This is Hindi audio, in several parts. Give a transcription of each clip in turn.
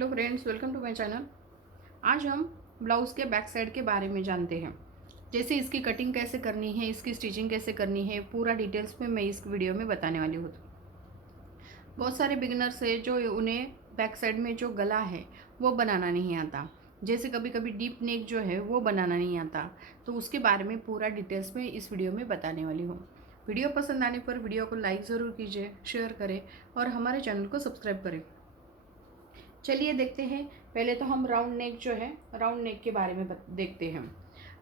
Hello friends, welcome to my channel. आज हम ब्लाउज़ के बैक साइड के बारे में जानते हैं। जैसे इसकी कटिंग कैसे करनी है, इसकी स्टिचिंग कैसे करनी है, पूरा डिटेल्स में मैं इस वीडियो में बताने वाली हूँ। बहुत सारे बिगिनर्स है जो उन्हें बैक साइड में जो गला है वो बनाना नहीं आता। जैसे कभी कभी डीप नेक जो है वो बनाना नहीं आता, तो उसके बारे में पूरा डिटेल्स में इस वीडियो में बताने वाली हूँ। वीडियो पसंद आने पर वीडियो को लाइक ज़रूर कीजिए, शेयर करें और हमारे चैनल को सब्सक्राइब करें। चलिए देखते हैं। पहले तो हम राउंड नेक जो है, राउंड नेक के बारे में देखते हैं।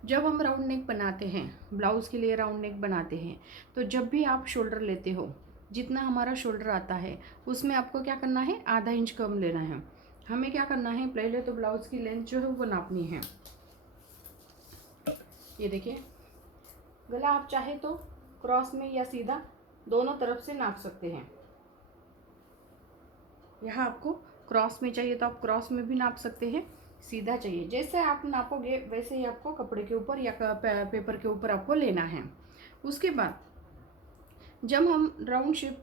जब हम राउंड नेक बनाते हैं, ब्लाउज़ के लिए राउंड नेक बनाते हैं, तो जब भी आप शोल्डर लेते हो, जितना हमारा शोल्डर आता है उसमें आपको क्या करना है, आधा इंच कम लेना है। हमें क्या करना है, पहले तो ब्लाउज़ की लेंथ जो है वो नापनी है। ये देखिए, गला आप चाहे तो क्रॉस में या सीधा दोनों तरफ से नाप सकते हैं। यहाँ आपको क्रॉस में चाहिए तो आप क्रॉस में भी नाप सकते हैं, सीधा चाहिए जैसे आप नापोगे वैसे ही आपको कपड़े के ऊपर या पेपर के ऊपर आपको लेना है। उसके बाद जब हम राउंड शेप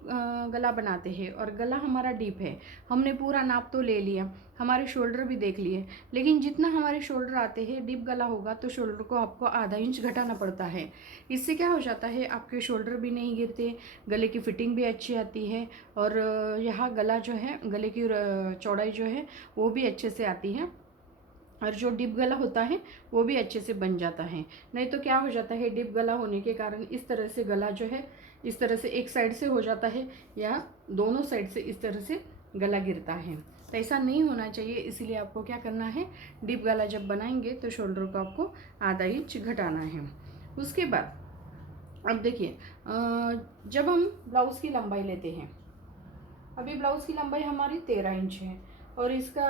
गला बनाते हैं और गला हमारा डीप है, हमने पूरा नाप तो ले लिया, हमारे शोल्डर भी देख लिए, लेकिन जितना हमारे शोल्डर आते हैं डीप गला होगा तो शोल्डर को आपको आधा इंच घटाना पड़ता है। इससे क्या हो जाता है, आपके शोल्डर भी नहीं गिरते, गले की फिटिंग भी अच्छी आती है और यहाँ गला जो है, गले की चौड़ाई जो है वो भी अच्छे से आती है और जो डिप गला होता है वो भी अच्छे से बन जाता है। नहीं तो क्या हो जाता है, डिप गला होने के कारण इस तरह से गला जो है इस तरह से एक साइड से हो जाता है या दोनों साइड से इस तरह से गला गिरता है। तो ऐसा नहीं होना चाहिए, इसीलिए आपको क्या करना है, डिप गला जब बनाएंगे तो शोल्डर को आपको आधा इंच घटाना है। उसके बाद अब देखिए, जब हम ब्लाउज़ की लंबाई लेते हैं, अभी ब्लाउज़ की लंबाई हमारी 13 इंच है और इसका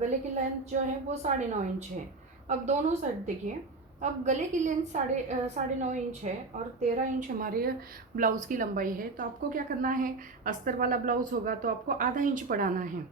गले की लेंथ जो है वो 9.5 इंच है। अब दोनों साइड देखिए, अब गले की लेंथ 9.5 इंच है और 13 इंच हमारे ब्लाउज़ की लंबाई है। तो आपको क्या करना है, अस्तर वाला ब्लाउज़ होगा तो आपको आधा इंच बढ़ाना है।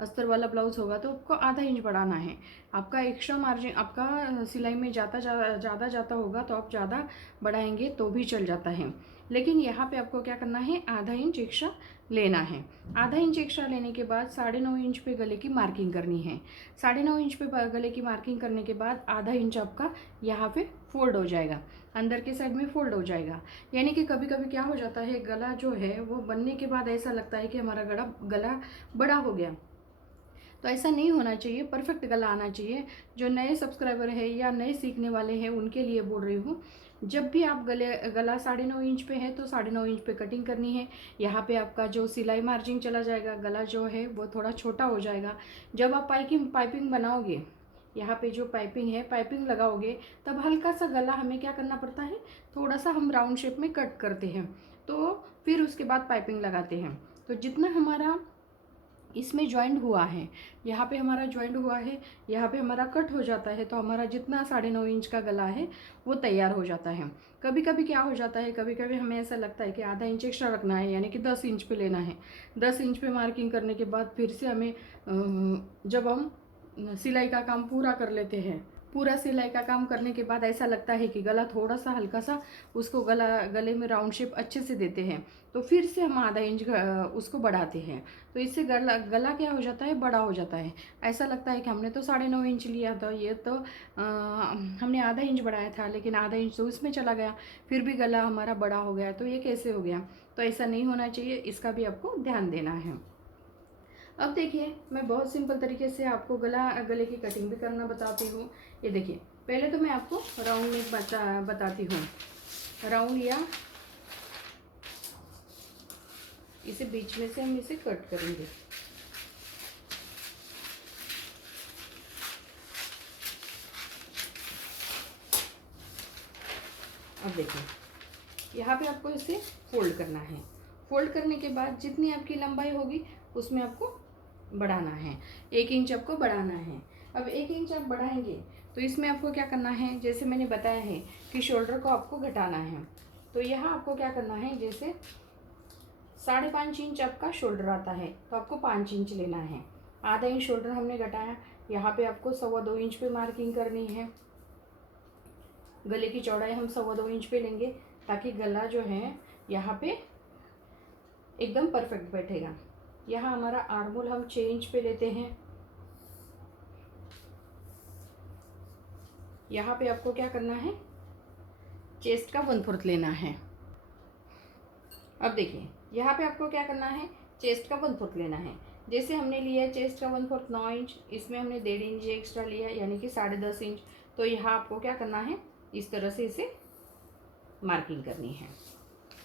अस्तर वाला ब्लाउज़ होगा तो आपको आधा इंच बढ़ाना है। आपका एक्स्ट्रा मार्जिन आपका सिलाई में ज़्यादा जाता होगा तो आप ज़्यादा बढ़ाएंगे तो भी चल जाता है, लेकिन यहाँ पे आपको क्या करना है, आधा इंच एक्स्ट्रा लेना है। आधा इंच एक्स्ट्रा लेने के बाद 9.5 इंच पे गले की मार्किंग करनी है। 9.5 इंच पे गले की मार्किंग करने के बाद आधा इंच आपका यहाँ पे फोल्ड हो जाएगा, अंदर के साइड में फोल्ड हो जाएगा। यानी कि कभी कभी क्या हो जाता है, गला जो है वो बनने के बाद ऐसा लगता है कि हमारा गला बड़ा हो गया, तो ऐसा नहीं होना चाहिए, परफेक्ट गला आना चाहिए। जो नए सब्सक्राइबर है या नए सीखने वाले हैं उनके लिए बोल रही हूँ, जब भी आप गला 9.5 इंच पे है तो 9.5 इंच पे कटिंग करनी है। यहाँ पे आपका जो सिलाई मार्जिन चला जाएगा, गला जो है वो थोड़ा छोटा हो जाएगा। जब आप पाइपिंग बनाओगे, यहाँ पे जो पाइपिंग है, पाइपिंग लगाओगे, तब हल्का सा गला हमें क्या करना पड़ता है, थोड़ा सा हम राउंड शेप में कट करते हैं, तो फिर उसके बाद पाइपिंग लगाते हैं। तो जितना हमारा इसमें ज्वाइंट हुआ है, यहाँ पे हमारा ज्वाइंट हुआ है, यहाँ पे हमारा कट हो जाता है, तो हमारा जितना 9.5 इंच का गला है वो तैयार हो जाता है। कभी कभी क्या हो जाता है, कभी कभी हमें ऐसा लगता है कि आधा इंच एक्स्ट्रा रखना है, यानी कि 10 इंच पे लेना है। 10 इंच पे मार्किंग करने के बाद फिर से हमें जब हम सिलाई का काम पूरा कर लेते हैं, पूरा सिलाई का काम करने के बाद ऐसा लगता है कि गला थोड़ा सा हल्का सा उसको गले में राउंड शेप अच्छे से देते हैं, तो फिर से हम आधा इंच उसको बढ़ाते हैं। तो इससे गला क्या हो जाता है, बड़ा हो जाता है। ऐसा लगता है कि हमने तो 9.5 इंच लिया था, ये तो हमने आधा इंच बढ़ाया था, लेकिन आधा इंच तो उसमें चला गया, फिर भी गला हमारा बड़ा हो गया, तो ये कैसे हो गया। तो ऐसा नहीं होना चाहिए, इसका भी आपको ध्यान देना है। अब देखिए, मैं बहुत सिंपल तरीके से आपको गले की कटिंग भी करना बताती हूँ। ये देखिए, पहले तो मैं आपको राउंड नेक बताती हूँ। राउंड या इसे बीच में से हम इसे कट करेंगे। अब देखिए, यहाँ पे आपको इसे फोल्ड करना है। फोल्ड करने के बाद जितनी आपकी लंबाई होगी उसमें आपको बढ़ाना है, 1 इंच आपको बढ़ाना है। अब 1 इंच आप बढ़ाएंगे तो इसमें आपको क्या करना है, जैसे मैंने बताया है कि शोल्डर को आपको घटाना है, तो यहाँ आपको क्या करना है, जैसे 5.5 इंच आपका शोल्डर आता है तो आपको 5 इंच लेना है। आधा इंच शोल्डर हमने घटाया, यहाँ पे आपको 2.25 इंच पे मार्किंग करनी है। गले की चौड़ाई हम 2.25 इंच पे लेंगे, ताकि गला जो है यहाँ पे एकदम परफेक्ट बैठेगा। यहाँ हमारा आर्मोल हम चेंज पे लेते हैं। यहाँ पे आपको क्या करना है, चेस्ट का 1/4 लेना है। अब देखिए यहाँ पे आपको क्या करना है, चेस्ट का 1/4 लेना है। जैसे हमने लिया है चेस्ट का 1/4 9 इंच, इसमें हमने 1.5 इंच एक्स्ट्रा लिया यानी कि 10.5 इंच। तो यहाँ आपको क्या करना है, इस तरह से इसे मार्किंग करनी है।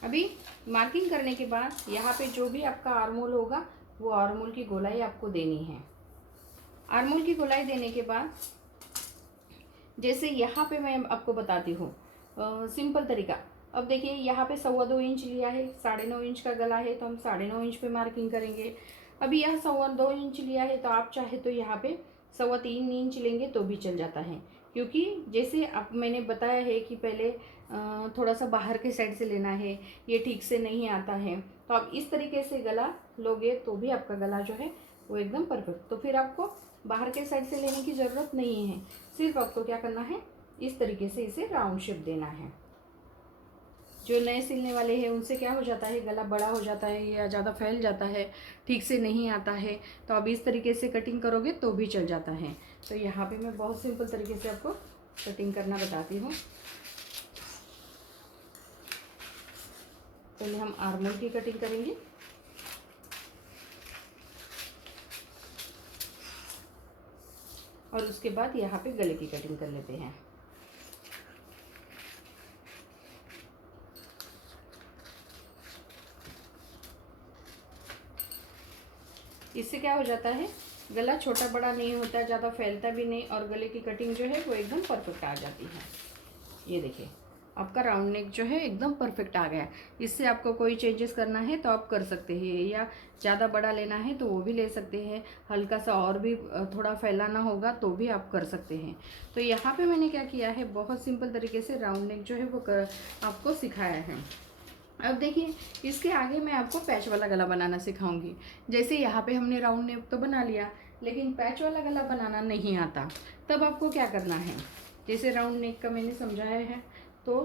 अभी मार्किंग करने के बाद यहाँ पे जो भी आपका आर्मोल होगा वो आर्मोल की गोलाई आपको देनी है। आर्मोल की गोलाई देने के बाद जैसे यहाँ पे मैं आपको बताती हूँ सिंपल तरीका। अब देखिए यहाँ पे 2.25 इंच लिया है, 9.5 इंच का गला है तो हम 9.5 इंच पे मार्किंग करेंगे। अभी यहाँ 2.25 इंच लिया है तो आप चाहे तो यहाँ पे 3.25 इंच लेंगे तो भी चल जाता है, क्योंकि जैसे अब मैंने बताया है कि पहले थोड़ा सा बाहर के साइड से लेना है, ये ठीक से नहीं आता है। तो आप इस तरीके से गला लोगे तो भी आपका गला जो है वो एकदम परफेक्ट। तो फिर आपको बाहर के साइड से लेने की ज़रूरत नहीं है, सिर्फ आपको क्या करना है, इस तरीके से इसे राउंड शेप देना है। जो नए सिलने वाले हैं उनसे क्या हो जाता है, गला बड़ा हो जाता है या ज़्यादा फैल जाता है, ठीक से नहीं आता है। तो अब इस तरीके से कटिंग करोगे तो भी चल जाता है। तो यहाँ पे मैं बहुत सिंपल तरीके से आपको कटिंग करना बताती हूँ। पहले हम आर्मोल की कटिंग करेंगे। और उसके बाद यहाँ पे गले की कटिंग कर लेते हैं। इससे क्या हो जाता है, गला छोटा बड़ा नहीं होता, ज़्यादा फैलता भी नहीं और गले की कटिंग जो है वो एकदम परफेक्ट आ जाती है। ये देखिए आपका राउंड नेक जो है एकदम परफेक्ट आ गया। इससे आपको कोई चेंजेस करना है तो आप कर सकते हैं, या ज़्यादा बड़ा लेना है तो वो भी ले सकते हैं, हल्का सा और भी थोड़ा फैलाना होगा तो भी आप कर सकते हैं। तो यहाँ पे मैंने क्या किया है, बहुत सिंपल तरीके से राउंड नेक जो है वो आपको सिखाया है। अब देखिए इसके आगे मैं आपको पैच वाला गला बनाना सिखाऊंगी। जैसे यहाँ पे हमने राउंड नेक तो बना लिया, लेकिन पैच वाला गला बनाना नहीं आता, तब आपको क्या करना है। जैसे राउंड नेक का मैंने समझाया है, तो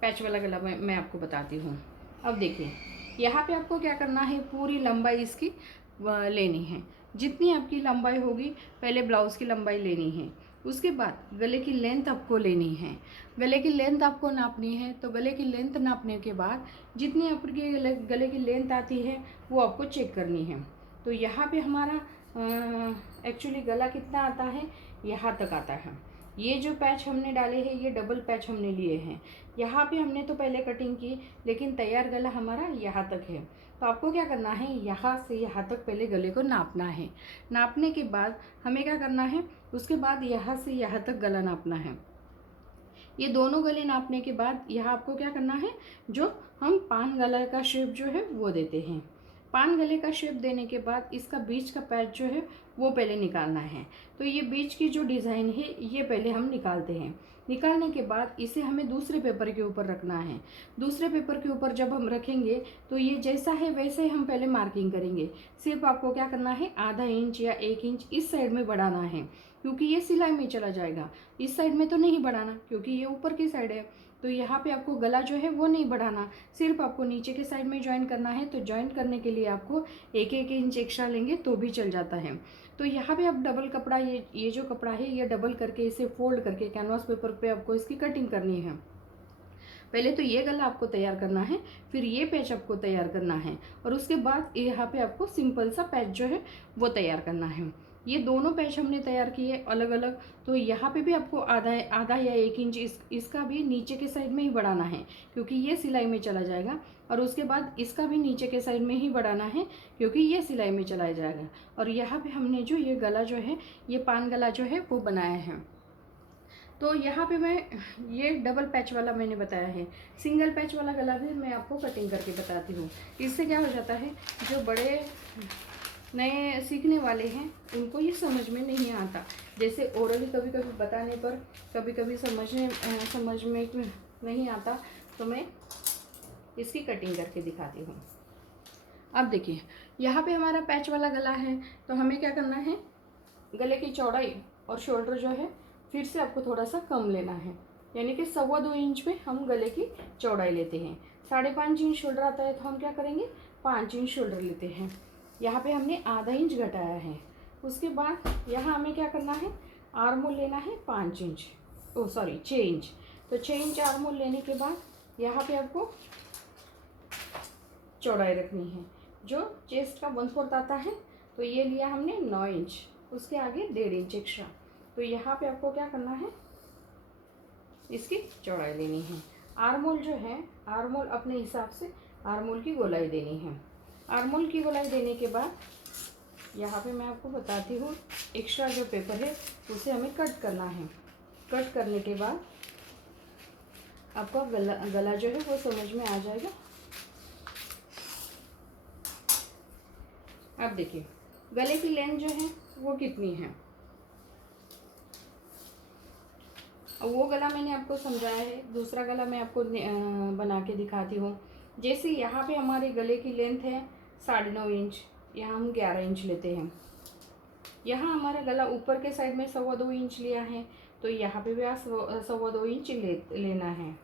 पैच वाला गला मैं आपको बताती हूँ। अब देखिए यहाँ पे आपको क्या करना है, पूरी लंबाई इसकी लेनी है। जितनी आपकी लंबाई होगी पहले ब्लाउज़ की लंबाई लेनी है, उसके बाद गले की लेंथ आपको लेनी है। गले की लेंथ आपको नापनी है, तो गले की लेंथ नापने के बाद जितनी आपकी गले की लेंथ आती है वो आपको चेक करनी है। तो यहाँ पे हमारा एक्चुअली गला कितना आता है, यहाँ तक आता है। ये जो पैच हमने डाले हैं ये डबल पैच हमने लिए हैं। यहाँ पे हमने तो पहले कटिंग की, लेकिन तैयार गला हमारा यहाँ तक है। तो आपको क्या करना है, यहाँ से यहाँ तक पहले गले को नापना है। नापने के बाद हमें क्या करना है, उसके बाद यहाँ से यहाँ तक गला नापना है। ये दोनों गले नापने के बाद यहाँ आपको क्या करना है, जो हम पान गला का शेप जो है वो देते हैं। पान गले का शेप देने के बाद इसका बीच का पैच जो है वो पहले निकालना है। तो ये बीच की जो डिज़ाइन है ये पहले हम निकालते हैं। निकालने के बाद इसे हमें दूसरे पेपर के ऊपर रखना है। दूसरे पेपर के ऊपर जब हम रखेंगे तो ये जैसा है वैसे ही हम पहले मार्किंग करेंगे। सिर्फ आपको क्या करना है, आधा इंच या 1 इंच इस साइड में बढ़ाना है, क्योंकि ये सिलाई में चला जाएगा। इस साइड में तो नहीं बढ़ाना, क्योंकि ये ऊपर की साइड है। तो यहाँ पे आपको गला जो है वो नहीं बढ़ाना, सिर्फ आपको नीचे के साइड में ज्वाइन करना है। तो ज्वाइन करने के लिए आपको 1-1 इंच एक्स्ट्रा लेंगे तो भी चल जाता है। तो यहाँ पे आप डबल कपड़ा, ये जो कपड़ा है ये डबल करके इसे फोल्ड करके कैनवास पेपर पे आपको इसकी कटिंग करनी है। पहले तो ये गला आपको तैयार करना है, फिर ये पैच आपको तैयार करना है, और उसके बाद यहाँ पे आपको सिंपल सा पैच जो है वो तैयार करना है। ये दोनों पैच हमने तैयार किए अलग अलग। तो यहाँ पे भी आपको आधा आधा या 1 इंच इसका भी नीचे के साइड में ही बढ़ाना है, क्योंकि ये सिलाई में चला जाएगा। और उसके बाद इसका भी नीचे के साइड में ही बढ़ाना है, क्योंकि ये सिलाई में चला जाएगा। और यहाँ पे हमने जो ये गला जो है, ये पान गला जो है वो बनाया है। तो यहाँ पे मैं ये डबल पैच वाला मैंने बताया है, सिंगल पैच वाला गला भी मैं आपको कटिंग करके बताती हूँ। इससे क्या हो जाता है, जो बड़े नए सीखने वाले हैं उनको ये समझ में नहीं आता। जैसे ओरली कभी कभी बताने पर कभी कभी समझ में नहीं आता, तो मैं इसकी कटिंग करके दिखाती हूँ। अब देखिए यहाँ पे हमारा पैच वाला गला है, तो हमें क्या करना है, गले की चौड़ाई और शोल्डर जो है फिर से आपको थोड़ा सा कम लेना है, यानी कि 2.25 इंच में हम गले की चौड़ाई लेते हैं। 5.5 इंच शोल्डर आता है तो हम क्या करेंगे, 5 इंच शोल्डर लेते हैं। यहाँ पे हमने आधा इंच घटाया है। उसके बाद यहाँ हमें क्या करना है, आर्म होल लेना है 5 इंच, 6 इंच। तो 6 इंच आर्म होल लेने के बाद यहाँ पे आपको चौड़ाई रखनी है। जो चेस्ट का 1/4 आता है, तो ये लिया हमने 9 इंच, उसके आगे 1.5 इंच एक्स्ट्रा। तो यहाँ पे आपको क्या करना है, इसकी चौड़ाई लेनी है। आर्म होल जो है, आर्म होल अपने हिसाब से आर्म होल की गोलाई देनी है। आर्म होल की गोलाई देने के बाद यहाँ पे मैं आपको बताती हूँ, एक्स्ट्रा जो पेपर है उसे हमें कट करना है। कट करने के बाद आपका गला जो है वो समझ में आ जाएगा। अब देखिए गले की लेंथ जो है वो कितनी है। वो गला मैंने आपको समझाया है, दूसरा गला मैं आपको बना के दिखाती हूँ। जैसे यहाँ पे हमारे गले की लेंथ है 9.5 इंच, यहाँ हम 11 इंच लेते हैं। यहाँ हमारा गला ऊपर के साइड में 2.25 इंच लिया है, तो यहाँ पे भी आप 2.25 इंच लेना है।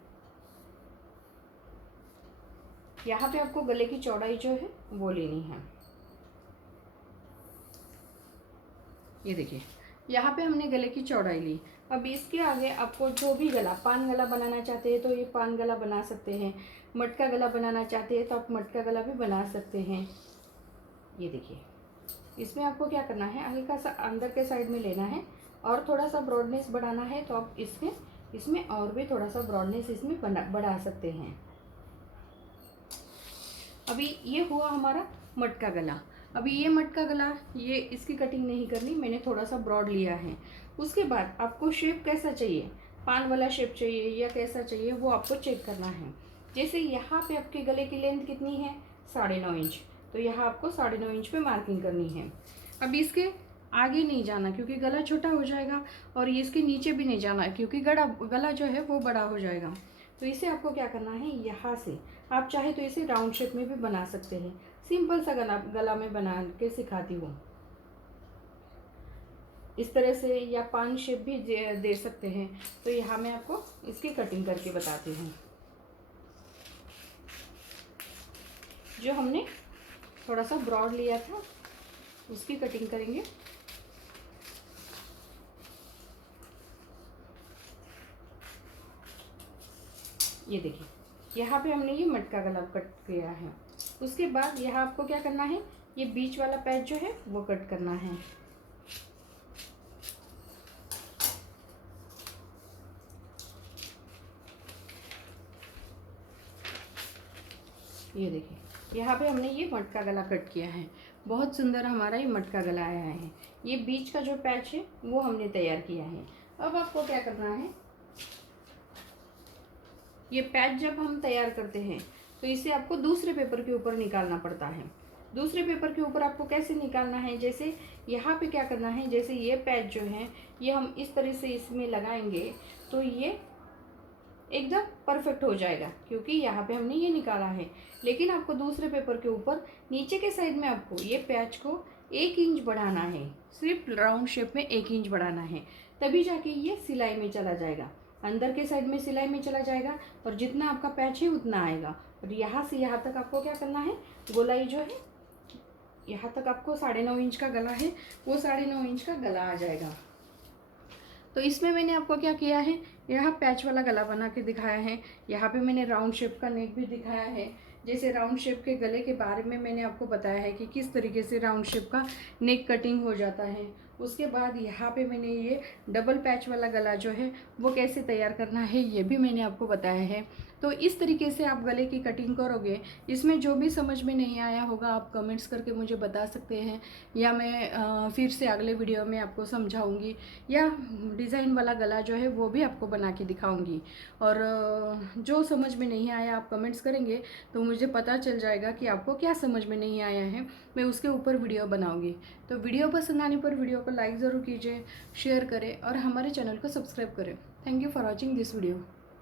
यहाँ पे आपको गले की चौड़ाई जो है वो लेनी है। ये देखिए यहाँ पे हमने गले की चौड़ाई ली। अब इसके आगे आपको जो भी गला, पान गला बनाना चाहते हैं तो ये पान गला बना सकते हैं, मटका गला बनाना चाहते हैं तो आप मटका गला भी बना सकते हैं। ये देखिए इसमें आपको क्या करना है, हल्का सा अंदर के साइड में लेना है और थोड़ा सा ब्रॉडनेस बढ़ाना है, तो आप इसमें और भी थोड़ा सा ब्रॉडनेस इसमें बढ़ा सकते हैं। अभी ये हुआ हमारा मटका गला। अभी ये मटका गला, ये इसकी कटिंग नहीं करनी, मैंने थोड़ा सा ब्रॉड लिया है। उसके बाद आपको शेप कैसा चाहिए, पान वाला शेप चाहिए या कैसा चाहिए, वो आपको चेक करना है। जैसे यहाँ पे आपके गले की लेंथ कितनी है, 9.5 इंच, तो यहाँ आपको 9.5 इंच पे मार्किंग करनी है। अब इसके आगे नहीं जाना क्योंकि गला छोटा हो जाएगा, और इसके नीचे भी नहीं जाना क्योंकि गला जो है वो बड़ा हो जाएगा। तो इसे आपको क्या करना है, यहाँ से आप चाहे तो इसे राउंड शेप में भी बना सकते हैं। सिंपल सा गला में बना के सिखाती हूँ इस तरह से, या पान शेप भी दे सकते हैं। तो यहाँ मैं आपको इसकी कटिंग करके बताती हूँ। जो हमने थोड़ा सा ब्रॉड लिया था उसकी कटिंग करेंगे। ये देखिए यहाँ पे हमने ये मटका गला कट किया है। उसके बाद यहाँ आपको क्या करना है, ये बीच वाला पैच जो है वो कट करना है। ये देखिए यहाँ पे हमने ये मटका गला कट किया है। बहुत सुंदर हमारा ये मटका गला आया है। ये बीच का जो पैच है वो हमने तैयार किया है। अब आपको क्या करना है, ये पैच जब हम तैयार करते हैं तो इसे आपको दूसरे पेपर के ऊपर निकालना पड़ता है। दूसरे पेपर के ऊपर आपको कैसे निकालना है, जैसे यहाँ पे क्या करना है, जैसे ये पैच जो है ये हम इस तरह से इसमें लगाएंगे तो ये एकदम परफेक्ट हो जाएगा, क्योंकि यहाँ पे हमने ये निकाला है। लेकिन आपको दूसरे पेपर के ऊपर नीचे के साइड में आपको ये पैच को 1 इंच बढ़ाना है, सिर्फ राउंड शेप में 1 इंच बढ़ाना है, तभी जाके ये सिलाई में चला जाएगा। अंदर के साइड में सिलाई में चला जाएगा और जितना आपका पैच है उतना आएगा। और यहाँ से यहाँ तक आपको क्या करना है, गोलाई जो है यहाँ तक आपको 9.5 इंच का गला है, वो 9.5 इंच का गला आ जाएगा। तो इसमें मैंने आपको क्या किया है, यहाँ पैच वाला गला बना के दिखाया है। यहाँ पे मैंने राउंड शेप का नेक भी दिखाया है। जैसे राउंड शेप के गले के बारे में मैंने आपको बताया है कि किस तरीके से राउंड शेप का नेक कटिंग हो जाता है। उसके बाद यहाँ पे मैंने ये डबल पैच वाला गला जो है वो कैसे तैयार करना है ये भी मैंने आपको बताया है। तो इस तरीके से आप गले की कटिंग करोगे। इसमें जो भी समझ में नहीं आया होगा आप कमेंट्स करके मुझे बता सकते हैं, या मैं फिर से अगले वीडियो में आपको समझाऊंगी, या डिज़ाइन वाला गला जो है वो भी आपको बना के दिखाऊंगी। और जो समझ में नहीं आया आप कमेंट्स करेंगे तो मुझे पता चल जाएगा कि आपको क्या समझ में नहीं आया है, मैं उसके ऊपर वीडियो बनाऊंगी। तो वीडियो पसंद आने पर वीडियो को लाइक ज़रूर कीजिए, शेयर करें और हमारे चैनल को सब्सक्राइब करें। Thank you for watching this video.